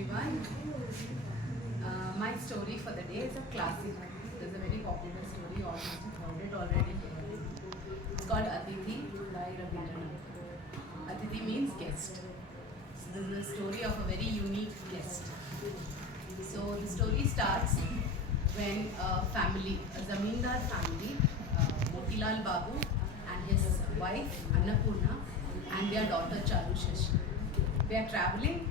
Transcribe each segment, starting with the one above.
everyone. My story for the day is a classic. It's a very popular story, almost heard it already. It's called Atithi by Rabindranath. Atithi means guest. So this is the story of a very unique guest. So the story starts when a family, a Zamindar family, Motilal Babu and his wife Annapurna and their daughter Charu Shashi. They are traveling,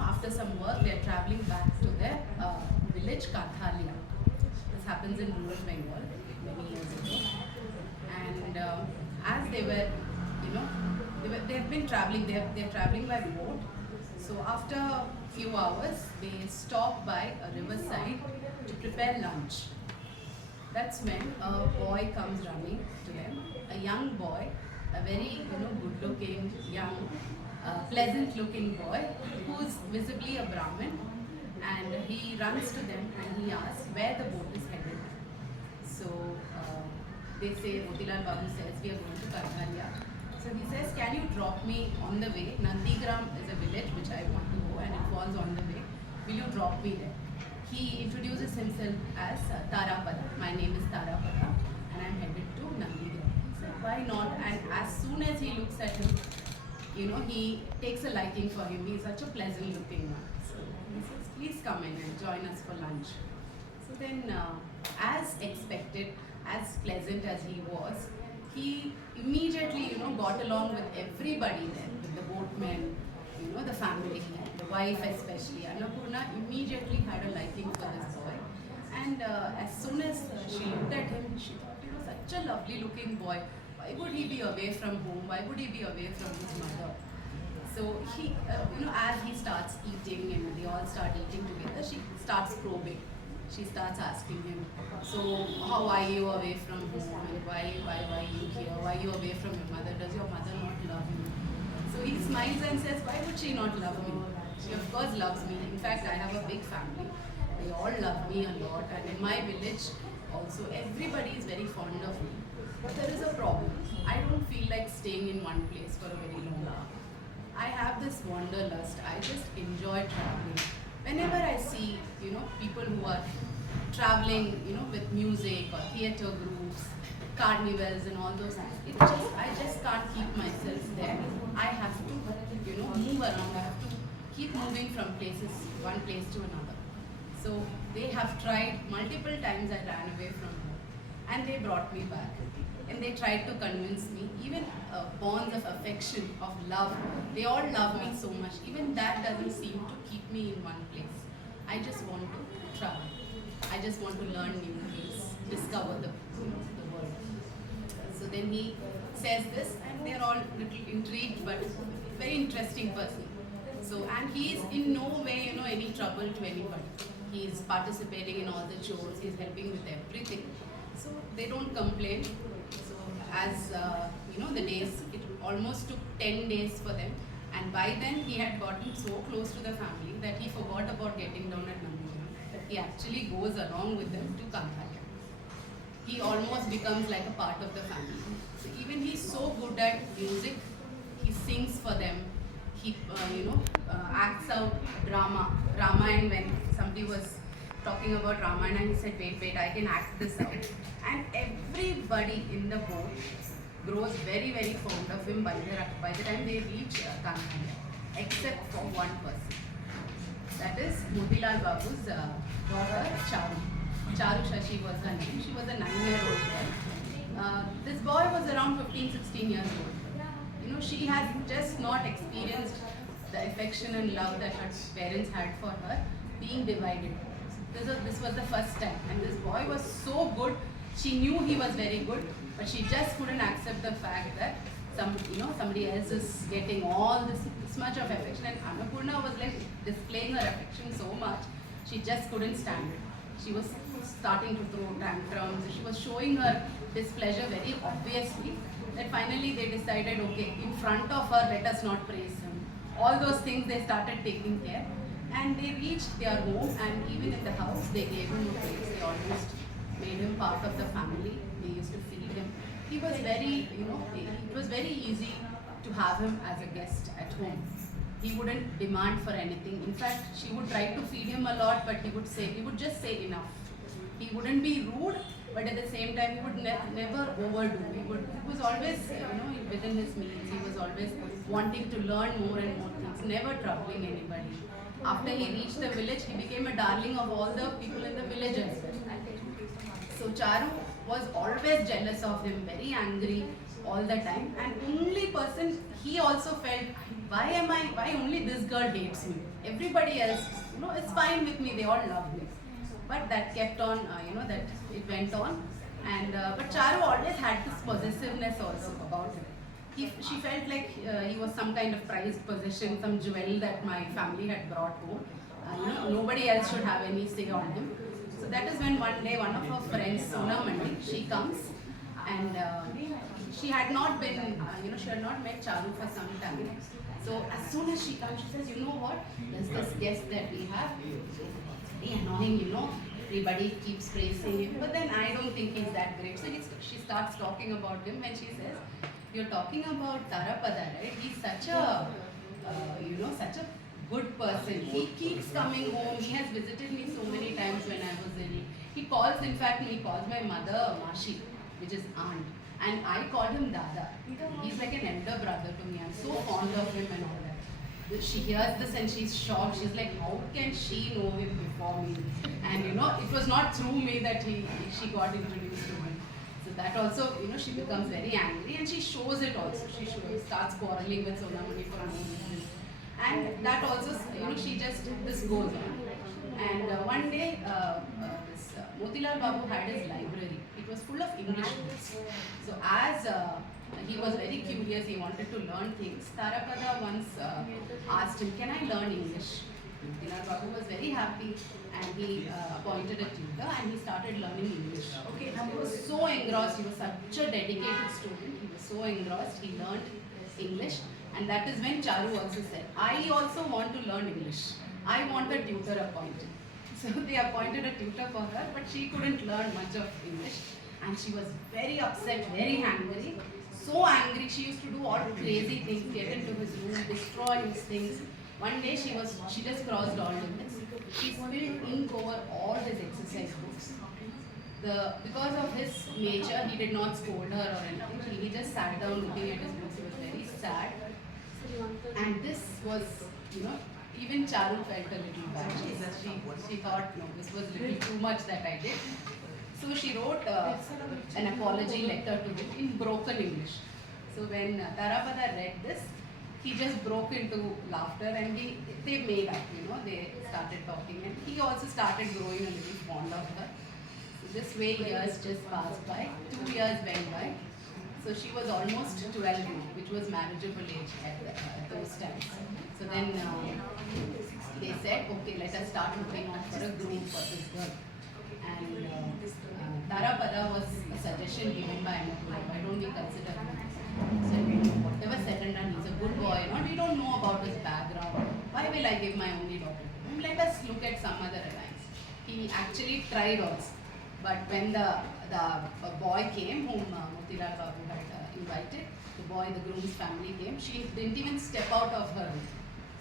after some work, they are traveling back to their village Kathalia. This happens in rural Bengal many years ago. And as they were, they have been traveling, they are traveling by boat. So after a few hours, they stop by a riverside to prepare lunch. That's when a boy comes running to them, a young boy, a very good-looking, young, pleasant-looking boy who's visibly a Brahmin, and he runs to them and he asks where the boat is headed. So they say, Motilal Babu says, we are going to Karnalia. So he says, can you drop me on the way? Nandigram is a village which I want to go and it falls on the way. Will you drop me there? He introduces himself as Tarapada. My name is Tarapada and I'm headed to Nandigram. He said, why not? And as soon as he looks at him, he takes a liking for him. He's such a pleasant looking one. So he says, please come in and join us for lunch. So then, as expected, as pleasant as he was, he immediately, got along with everybody there, with the boatmen, the family, the wife especially. Annapurna immediately had a liking for this boy. And as soon as she looked at him, she thought he was such a lovely looking boy. Why would he be away from home? Why would he be away from his mother? So he, as he starts eating and they all start eating together, she starts probing. She starts asking him, so how are you away from home? And why are you here? Why are you away from your mother? Does your mother not love you? So he smiles and says, why would she not love me? She of course loves me. In fact, I have a big family. They all love me a lot. And in my village also, everybody is very fond of me. But there is a problem. I don't feel like staying in one place for a very long time. I have this wanderlust. I just enjoy traveling. Whenever I see, people who are traveling, with music or theatre groups, carnivals and all those things, I just can't keep myself there. I have to, move around. I have to keep moving from one place to another. So they have tried multiple times. I ran away from home, and they brought me back. And they tried to convince me, even bonds of affection, of love, they all love me so much. Even that doesn't seem to keep me in one place. I just want to travel. I just want to learn new things, discover the world. So then he says this, and they're all little intrigued, but very interesting person. So, and he is in no way, any trouble to anybody. He is participating in all the chores. He's helping with everything. So they don't complain. So as the days, it almost took 10 days for them, and by then he had gotten so close to the family that he forgot about getting down at Nandigram. That he actually goes along with them to Kanthaya. He almost becomes like a part of the family. So even he's so good at music, he sings for them. He acts out Ramayana. When somebody was talking about Ramayana, he said, wait, I can act this out. And everybody in the boat grows very, very fond of him by the time they reach Kanthaya, except for one person. That is Motilal Babu's daughter, Charu. Charu Shashi was her name. She was a 9-year-old girl. This boy was around 15, 16 years old. She has just not experienced the affection and love that her parents had for her being divided. This was the first time, and this boy was so good. She knew he was very good, but she just couldn't accept the fact that somebody else is getting all this much of affection. And Annapurna was like displaying her affection so much, she just couldn't stand it. She was starting to throw tantrums. She was showing her displeasure very obviously. That finally they decided, okay, in front of her, let us not praise him. All those things they started taking care. And they reached their home, and even in the house, they gave him a place. They almost made him part of the family. They used to feed him. He was very, it was very easy to have him as a guest at home. He wouldn't demand for anything. In fact, she would try to feed him a lot, but he would just say enough. He wouldn't be rude, but at the same time, he would never overdo. He was always, within his means. He was always wanting to learn more and more things, never troubling anybody. After he reached the village, he became a darling of all the people in the village as well. So Charu was always jealous of him, very angry all the time. And only person he also felt, why only this girl hates me? Everybody else, it's fine with me. They all love me. But that kept on, that it went on. And but Charu always had this possessiveness also about him. She felt like he was some kind of prized possession, some jewel that my family had brought home. Nobody else should have any say on him. So that is when one day one of her friends, Sona Mandi, she comes and she had not been, she had not met Charu for some time. So as soon as she comes, she says, you know what, there's this guest that we have, very annoying, everybody keeps praising him, but then I don't think he's that great. So she starts talking about him and she says, you're talking about Tarapada, right? He's such a, such a good person. He keeps coming home. He has visited me so many times when I was ill. He calls, in fact, he calls my mother Mashi, which is aunt. And I call him Dada. He's like an elder brother to me. I'm so fond of him and all that. She hears this and she's shocked. She's like, how can she know him before me? And it was not through me that she got introduced to him. So that also, she becomes very angry and she shows it also. She starts quarreling with Sona Mandi for no reason. And that also, this goes on. And one day, this Motilal Babu had his library. It was full of English books. So as he was very curious, he wanted to learn things. Tarapada once asked him, can I learn English? Motilal Babu was very happy and he appointed a tutor and he started learning English. Okay, now he was so engrossed, he was such a dedicated student, he was so engrossed, he learned English. And that is when Charu also said, I also want to learn English. I want a tutor appointed. So they appointed a tutor for her, but she couldn't learn much of English. And she was very upset, very angry. So angry, she used to do all crazy things, get into his room, destroy his things. One day she just crossed all limits. She spilled ink over all his exercise books. Because of his nature, he did not scold her or anything. He just sat down looking at his books. He was very sad. And this was, even Charu felt a little bad. She thought, no, this was a little too much that I did. So she wrote an apology letter to him in broken English. So when Tarapada read this, he just broke into laughter and they made up, they started talking and he also started growing a little fond of her. So this way years just passed by, 2 years went by. So she was almost 12 now, which was marriageable age at those times. So then they said, okay, let us start looking out for a groom for this girl. And Tarapada was a suggestion given by Anupam. Why don't we consider him? So whatever said and done, he's a good boy. We don't know about his background. Why will I give my only daughter to him? Let us look at some other alliance. He actually tried also. But when the boy came, whom Motilal Babu had invited, the groom's family came, she didn't even step out of her room.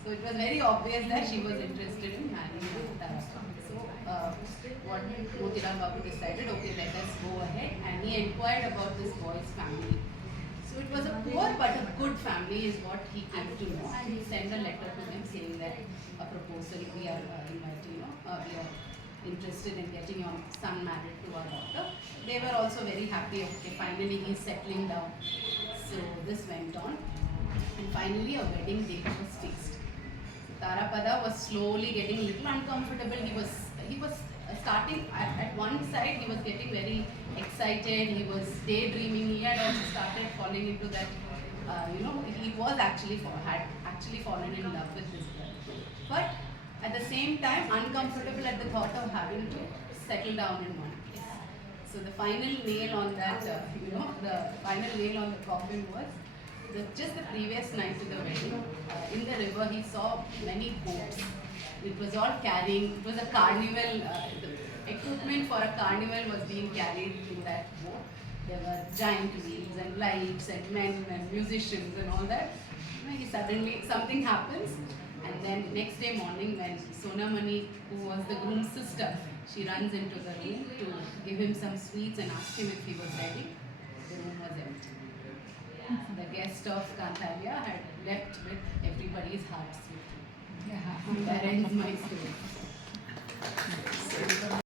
So it was very obvious that she was interested in marrying Tarapada. So what Motilal Babu decided, okay, let us go ahead, and he inquired about this boy's family. So it was a poor but a good family is what he came to know, and he sent a letter to them saying that a proposal, we are inviting, we are interested in getting your son married to our daughter. They were also very happy, okay, finally he's settling down. So this went on and finally a wedding date was fixed. Tarapada was slowly getting a little uncomfortable. He was starting at one side, he was getting very excited, he was daydreaming, he had also started falling into that, he was had actually fallen in love with this girl. But at the same time, uncomfortable at the thought of having to settle down in one place. So the final nail on that, the final nail on the coffin was just the previous night to the wedding. In the river, he saw many boats. It was all carrying, it was a carnival, the equipment for a carnival was being carried in that boat. There were giant wheels and lights and men and musicians and all that. He suddenly, something happens, and then next day morning when Sonamani, who was the groom's sister, she runs into the room to give him some sweets and ask him if he was ready. The room was empty. The guest of Kantharya had left with everybody's hearts with him. That ends my story.